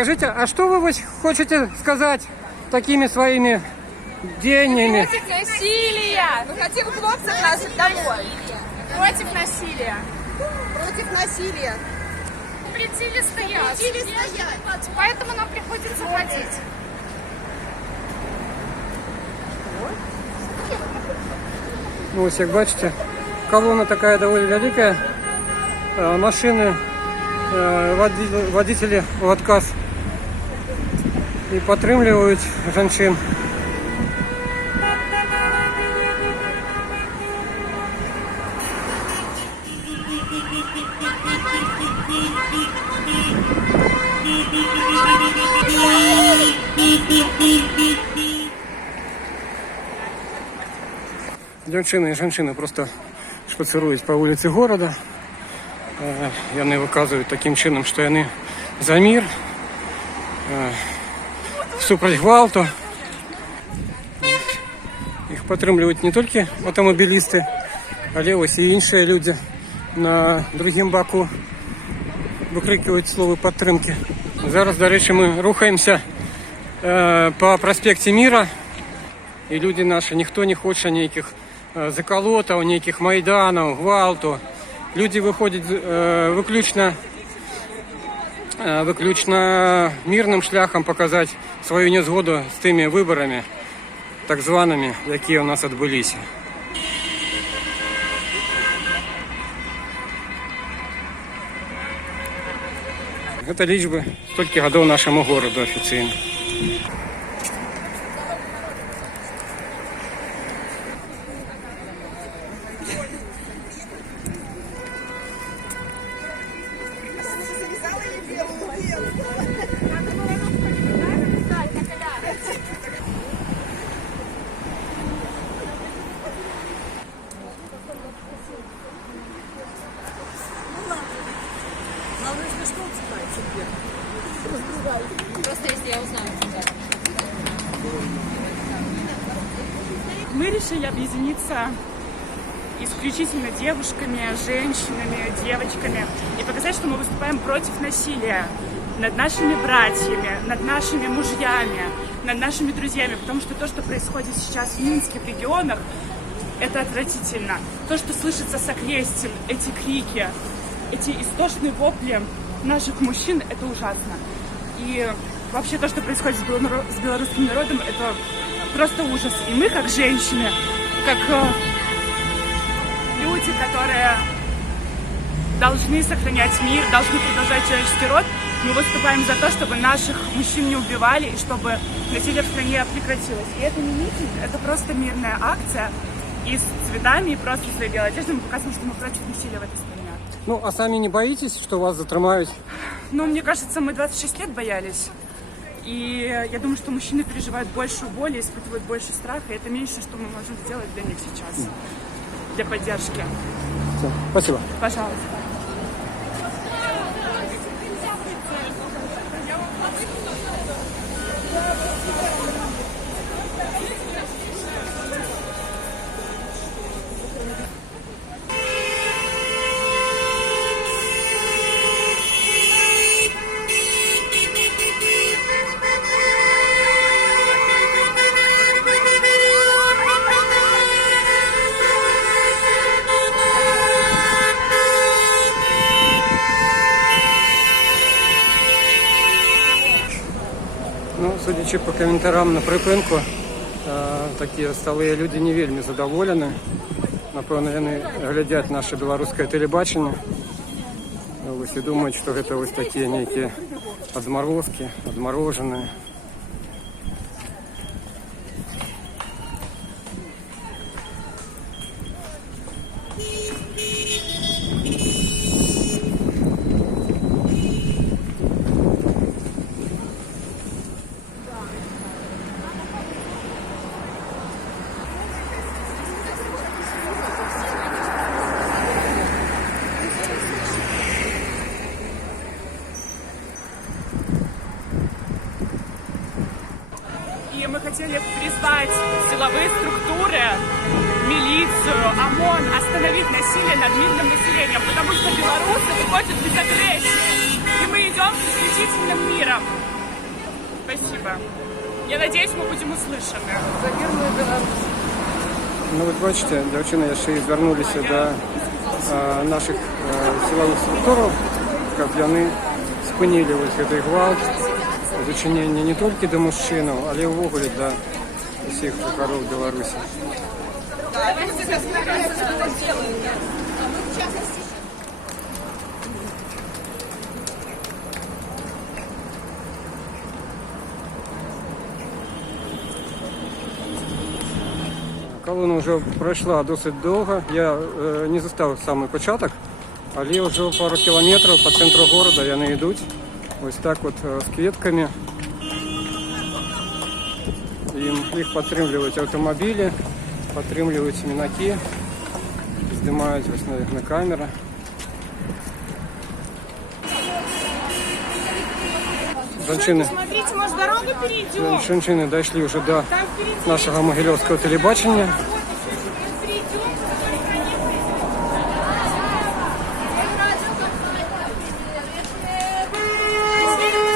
Скажите, а что вы хотите сказать такими своими деньгами? Против насилия! Мы хотим хлопцев наших домой! Против насилия! Против насилия. Запретили стоять! Поэтому нам приходится ходить. Ну, ось як бачите, колонна такая довольно великая. Машины, водители в отказ и підтримують женщин. Дівчини і жінки просто шпацирують по вулиці города. Вони виказують таким чином, що вони за мир, супроть гвалту. Їх підтримують не тільки автомобілісти, але ось і інші люди на другому боку викрикують слово підтримки. Зараз, до речі, ми рухаємося по проспекту Мира, і люди наші, ніхто не хоче ніяких заколотів, ніяких майданів, гвалту. Люди виходять виключно мирним шляхом показати свою незгоду з тими виборами, так званими, які у нас відбулися. Это лічби стільки років нашому городу офіційно. Просто если я узнаю тебя. Мы решили объединиться исключительно девушками, женщинами, девочками и показать, что мы выступаем против насилия над нашими братьями, над нашими мужьями, над нашими друзьями, потому что то, что происходит сейчас в Минске, в регионах, это отвратительно. То, что слышится с окрестин, эти крики, эти истошные вопли наших мужчин, это ужасно. И вообще то, что происходит с белорусским народом, это просто ужас. И мы, как женщины, как люди, которые должны сохранять мир, должны продолжать человеческий род, мы выступаем за то, чтобы наших мужчин не убивали и чтобы насилие в стране прекратилось. И это не митинг, это просто мирная акция. И с цветами, и просто в своей белой одежде мы показываем, что мы против насилия в этой стране. Ну, а сами не боитесь, что вас затримают? Ну, мне кажется, мы 26 лет боялись. И я думаю, что мужчины переживают большую боль, испытывают больше страха. И это меньше, что мы можем сделать для них сейчас. Для поддержки. Все, спасибо. Пожалуйста. Ну, судячи по коментарям на припинку, такі сталые люди не вельми задоволені. Напевно, вони глядять наше білоруське телебачення. Ось і думають, що це ось такі некі відморозки, відморожені. И мы хотели призвать силовые структуры, милицию, ОМОН остановить насилие над мирным населением, потому что белорусы выходят без агрессии, и мы идем с исключительным миром. Спасибо. Я надеюсь, мы будем услышаны. Ну, от бачите, дівчина ще й звернулися до наших силових структур, щоб вони спинили ось цей гвалт, зачинення не тільки до мужчин, але й ввогуле до всіх жихарів Білорусі. Колона вже пройшла досить довго. Я не застав саме початок, але вже пару кілометрів по центру міста вони йдуть. Ось так от з квітками. Їх підтримують автомобілі, підтримують мінаки, знімають ось на камеру. Женщины, Смотрите, может, дорогу перейдем? женщины дошли уже до нашего могилевского телебачения.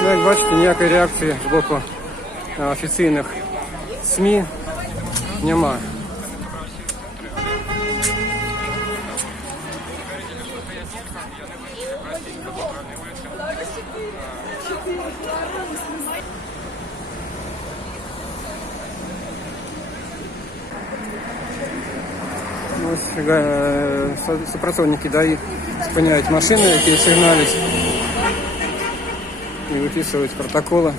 Ну, як бачите, ніякої реакції з боку офіційних СМІ немає. Ось супрацовники ДАІ спиняють машини, які сигналять, і виписують протоколи.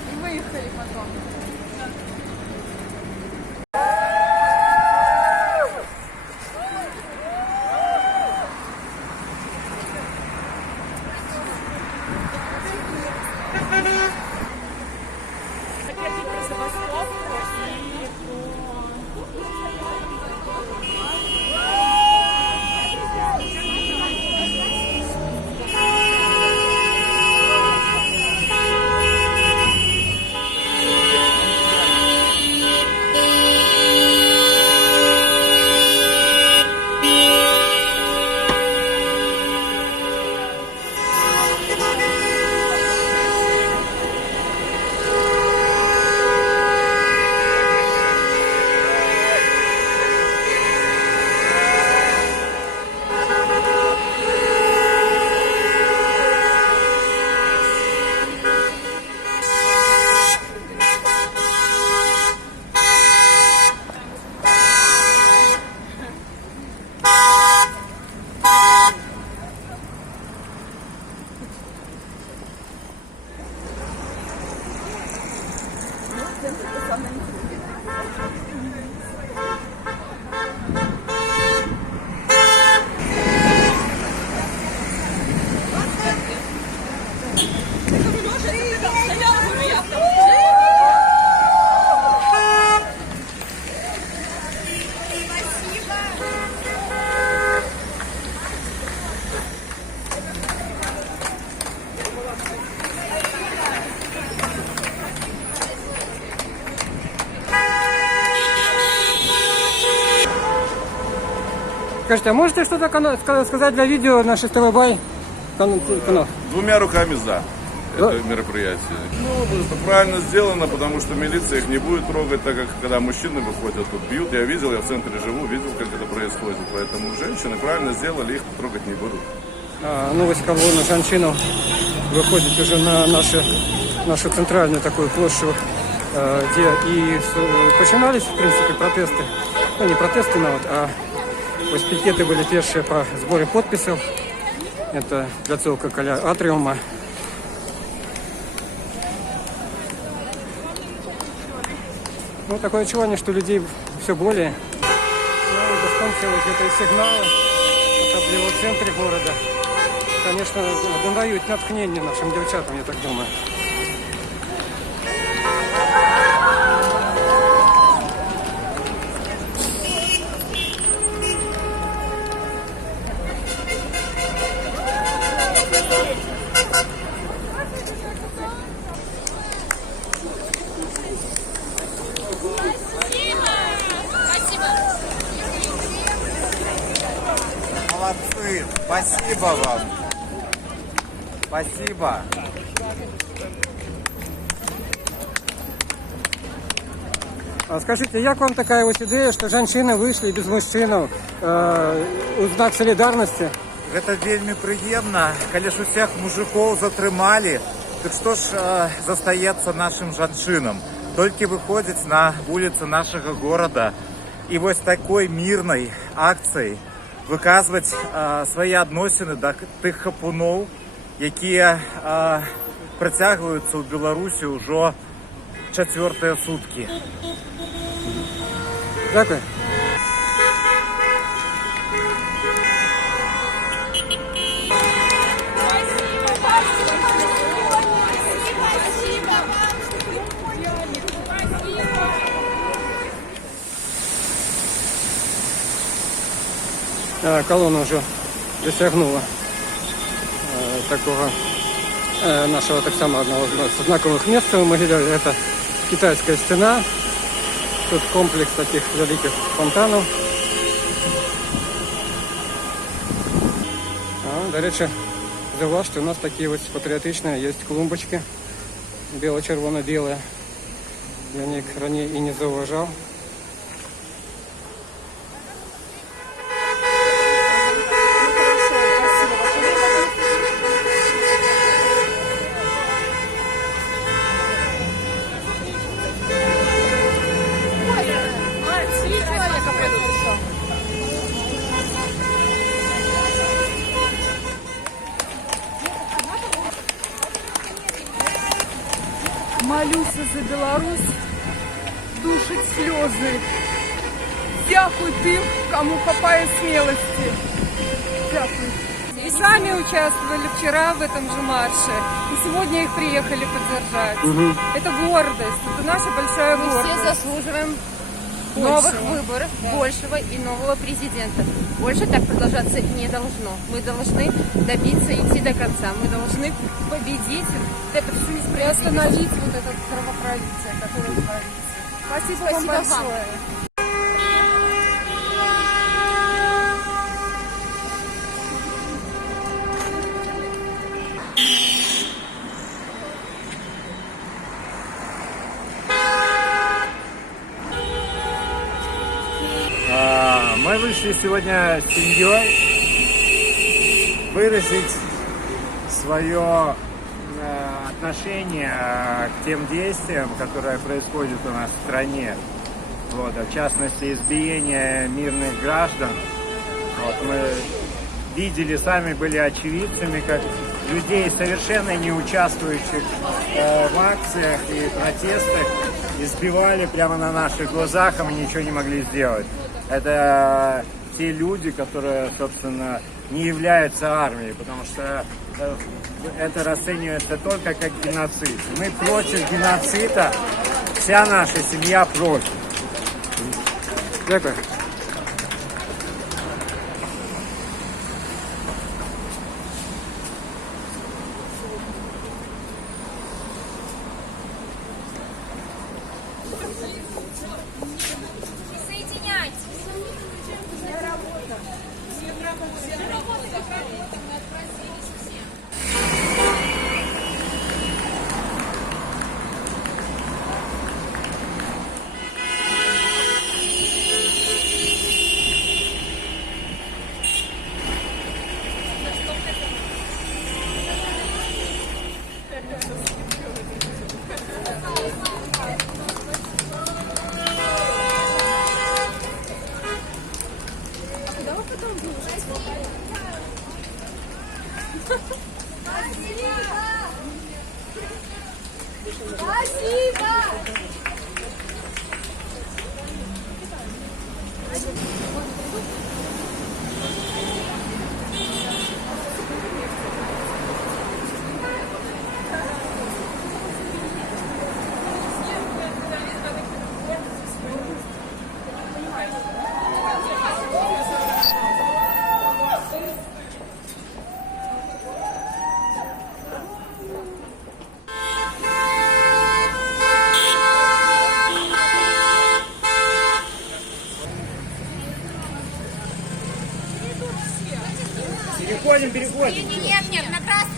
Скажите, а можете что-то сказать для видео на 6 бай канал? Двумя руками за это мероприятие. Ну, это правильно сделано, потому что милиция их не будет трогать, так как когда мужчины выходят, тут бьют. Я видел, я в центре живу, видел, как это происходит. Поэтому женщины правильно сделали, их трогать не будут. Новость колонна женщин выходит уже на нашу центральную такую площадь, где и начинались, в принципе, протесты. Ну, не протесты, но а ось пикеты были первые по сбору подписей. Это пляцовка Коля Атриума. Ну, такое ощущение, что людей все более. Ну, и достанцировать это сигналы, особенно в центре города. Конечно, дают натхнение нашим девчатам, я так думаю. Молодцы! Спасибо вам! Спасибо! А скажите, як вам такая вот идея, что женщины вышли без мужчин у знак солидарности? Гэта вельмі прыемна, калі ж усіх мужикоў затрымалі, дык што ж застаецца нашим жанчынам? Толькі выходзіць на вуліцы нашага горада і вось такой мірнай акцыяй выказваць свае адносіны да тых хапуноў, якія працягваюцца ў Беларусі ўжо 4-е суткі. Дякую. Колонна вже досягнула такого нашего так само одного з знакових місць в Могилеве. Это китайская стена. Тут комплекс таких великих фонтанов. До речі, зауважте, у нас такі ось патріотичні є клумбочки. Біло-червоно-біле. Я їх раніше і не зауважав. Молюся за Беларусь, душить слезы. Дякую тем, кому хапает смелости. Дякую. И сами участвовали вчера в этом же марше. И сегодня их приехали поддержать. Это гордость, это наша большая гордость. Все заслуживаем новых выборов, большего и нового президента. Больше так продолжаться не должно. Мы должны добиться, идти до конца. Мы должны победить эту всю И остановить вот это кровопролитие, которое творится. Спасибо вам большое. Мы вышли сегодня с семьей выразить свое отношение к тем действиям, которые происходят у нас в стране. Вот, в частности, избиение мирных граждан. Вот, мы видели, сами были очевидцами, как людей, совершенно не участвующих в акциях и протестах, избивали прямо на наших глазах, а мы ничего не могли сделать. Это те люди, которые, собственно, не являются армией, потому что это расценивается только как геноцид. Мы против геноцида, вся наша семья против. Дякую. Переходим. Нет, на красный.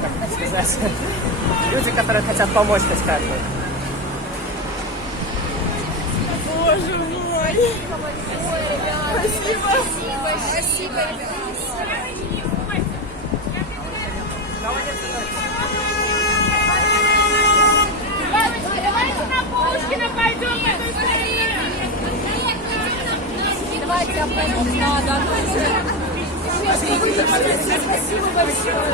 как сказать, люди, которые хотят помочь хоть как-то. Боже мой! Спасибо! Спасибо, ребята. Давайте на Пушкина пойдем. Давайте обойдем. Надо. Спасибо большое!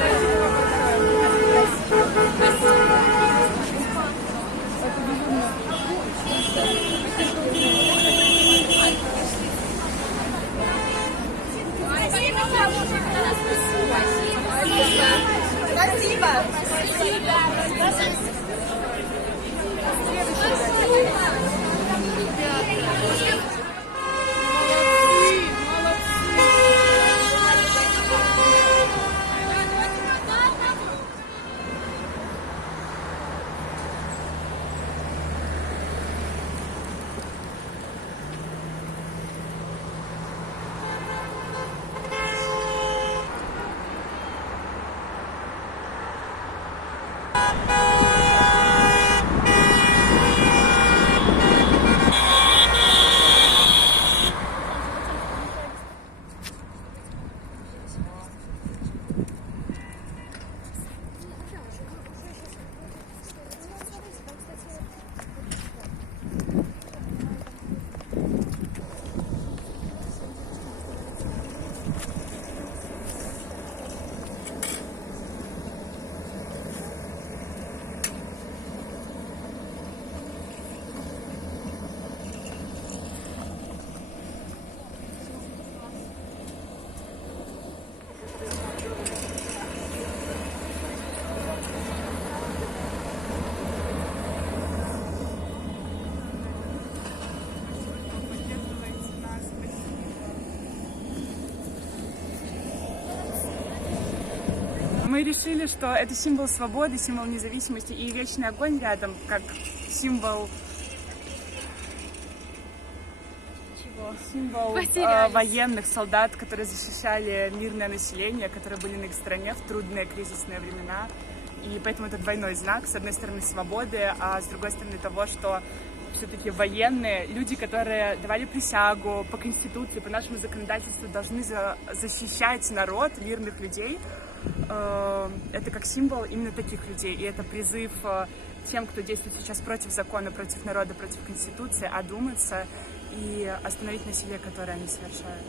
Мы решили, что это символ свободы, символ независимости, и вечный огонь рядом, как символ военных солдат, которые защищали мирное население, которые были на их стороне в трудные кризисные времена. И поэтому это двойной знак. С одной стороны свободы, а с другой стороны того, что все-таки военные, люди, которые давали присягу по Конституции, по нашему законодательству, должны защищать народ, мирных людей. Это как символ именно таких людей. И это призыв тем, кто действует сейчас против закона, против народа, против Конституции, одуматься и остановить насилие, которое они совершают.